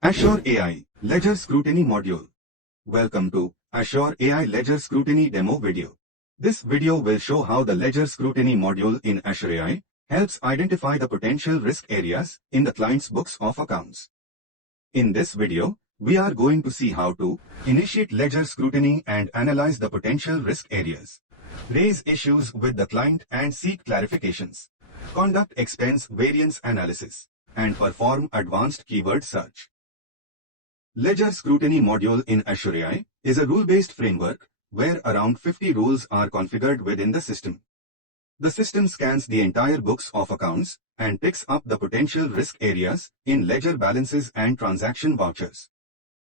AssureAI Ledger Scrutiny Module. Welcome to AssureAI Ledger Scrutiny demo video. This video will show how the Ledger Scrutiny module in AssureAI helps identify the potential risk areas in the client's books of accounts. In this video, we are going to see how to initiate Ledger Scrutiny and analyze the potential risk areas, raise issues with the client and seek clarifications, conduct expense variance analysis, and perform advanced keyword search. Ledger Scrutiny module in AssureAI is a rule-based framework where around 50 rules are configured within the system. The system scans the entire books of accounts and picks up the potential risk areas in ledger balances and transaction vouchers.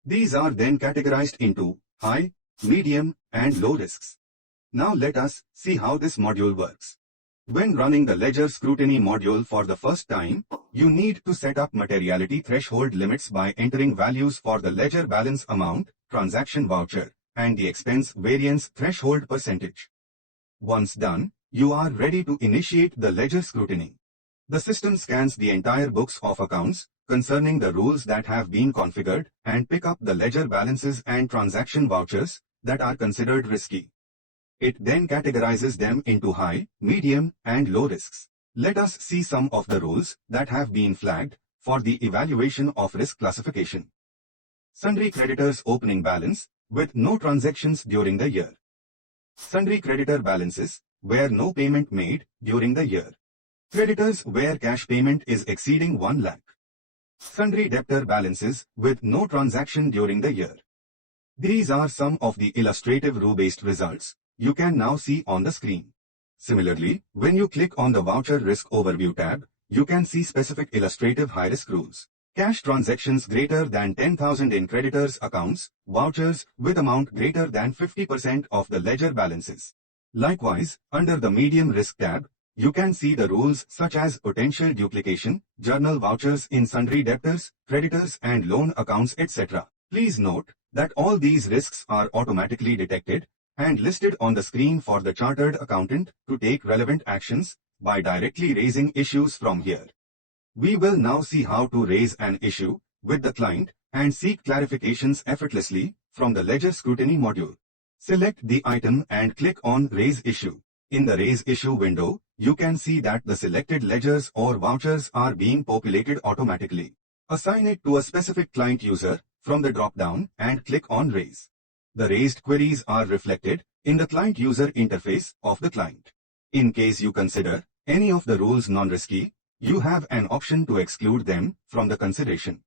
These are then categorized into high, medium, and low risks. Now let us see how this module works. When running the Ledger Scrutiny module for the first time, you need to set up materiality threshold limits by entering values for the ledger balance amount, transaction voucher, and the expense variance threshold percentage. Once done, you are ready to initiate the Ledger Scrutiny. The system scans the entire books of accounts concerning the rules that have been configured and pick up the ledger balances and transaction vouchers that are considered risky. It then categorizes them into high, medium, and low risks. Let us see some of the rules that have been flagged for the evaluation of risk classification. Sundry creditors opening balance with no transactions during the year. Sundry creditor balances where no payment made during the year. Creditors where cash payment is exceeding 1 lakh. Sundry debtor balances with no transaction during the year. These are some of the illustrative rule-based results you can now see on the screen. Similarly, when you click on the Voucher Risk Overview tab, you can see specific illustrative high-risk rules. Cash transactions greater than 10,000 in creditors' accounts, vouchers with amount greater than 50% of the ledger balances. Likewise, under the Medium Risk tab, you can see the rules such as potential duplication, journal vouchers in sundry debtors, creditors and loan accounts, etc. Please note that all these risks are automatically detected and listed on the screen for the chartered accountant to take relevant actions by directly raising issues from here. We will now see how to raise an issue with the client and seek clarifications effortlessly from the Ledger Scrutiny module. Select the item and click on Raise Issue. In the Raise Issue window, you can see that the selected ledgers or vouchers are being populated automatically. Assign it to a specific client user from the drop-down and click on Raise. The raised queries are reflected in the client user interface of the client. In case you consider any of the rules non-risky, you have an option to exclude them from the consideration.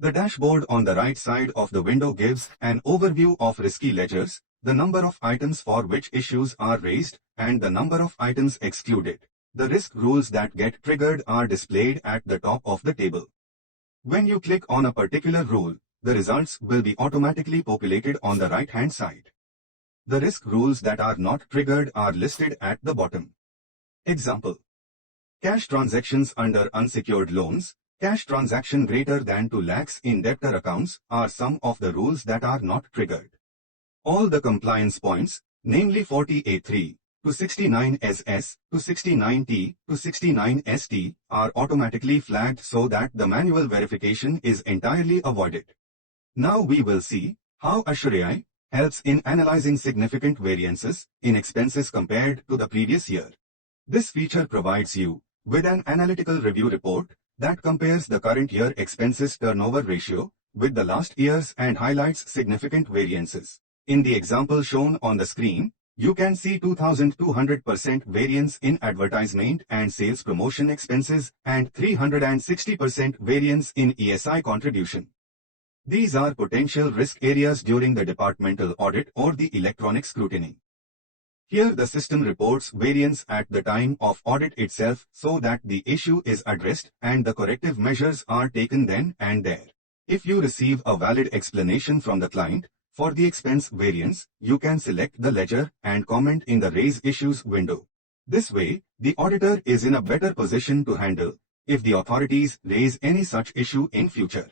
The dashboard on the right side of the window gives an overview of risky ledgers, the number of items for which issues are raised, and the number of items excluded. The risk rules that get triggered are displayed at the top of the table. When you click on a particular rule, the results will be automatically populated on the right-hand side. The risk rules that are not triggered are listed at the bottom. Example: cash transactions under unsecured loans, cash transaction greater than 2 lakhs in debtor accounts are some of the rules that are not triggered. All the compliance points, namely 40A3 to 69SS to 69T to 69ST, are automatically flagged so that the manual verification is entirely avoided. Now we will see how AssureAI helps in analyzing significant variances in expenses compared to the previous year. This feature provides you with an analytical review report that compares the current year expenses turnover ratio with the last year's and highlights significant variances. In the example shown on the screen, you can see 2,200% variance in advertisement and sales promotion expenses and 360% variance in ESI contribution. These are potential risk areas during the departmental audit or the electronic scrutiny. Here the system reports variance at the time of audit itself so that the issue is addressed and the corrective measures are taken then and there. If you receive a valid explanation from the client for the expense variance, you can select the ledger and comment in the Raise Issues window. This way, the auditor is in a better position to handle if the authorities raise any such issue in future.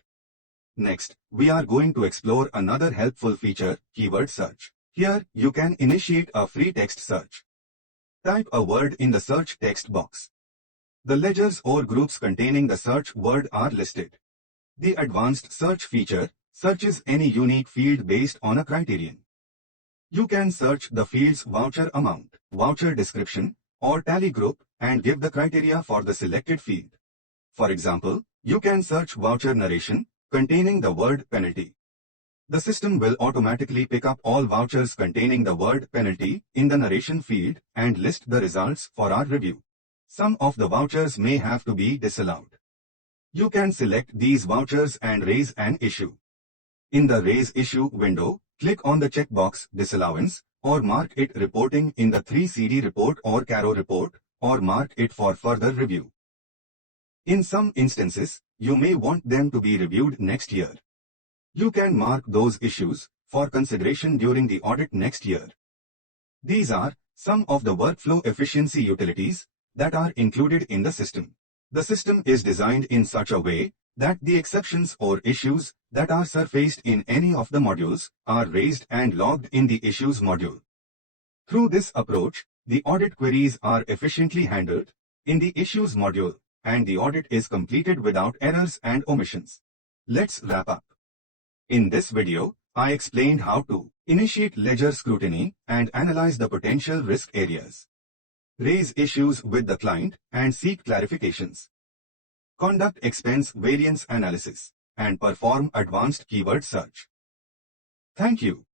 Next, we are going to explore another helpful feature, keyword search. Here, you can initiate a free text search. Type a word in the search text box. The ledgers or groups containing the search word are listed. The advanced search feature searches any unique field based on a criterion. You can search the field's voucher amount, voucher description, or tally group and give the criteria for the selected field. For example, you can search voucher narration containing the word penalty. The system will automatically pick up all vouchers containing the word penalty in the narration field and list the results for our review. Some of the vouchers may have to be disallowed. You can select these vouchers and raise an issue. In the Raise Issue window, click on the checkbox Disallowance or mark it Reporting in the 3CD report or Caro report, or mark it for further review. In some instances, you may want them to be reviewed next year. You can mark those issues for consideration during the audit next year. These are some of the workflow efficiency utilities that are included in the system. The system is designed in such a way that the exceptions or issues that are surfaced in any of the modules are raised and logged in the Issues module. Through this approach, the audit queries are efficiently handled in the Issues module, and the audit is completed without errors and omissions. Let's wrap up. In this video, I explained how to initiate ledger scrutiny and analyze the potential risk areas, raise issues with the client and seek clarifications, conduct expense variance analysis, and perform advanced keyword search. Thank you.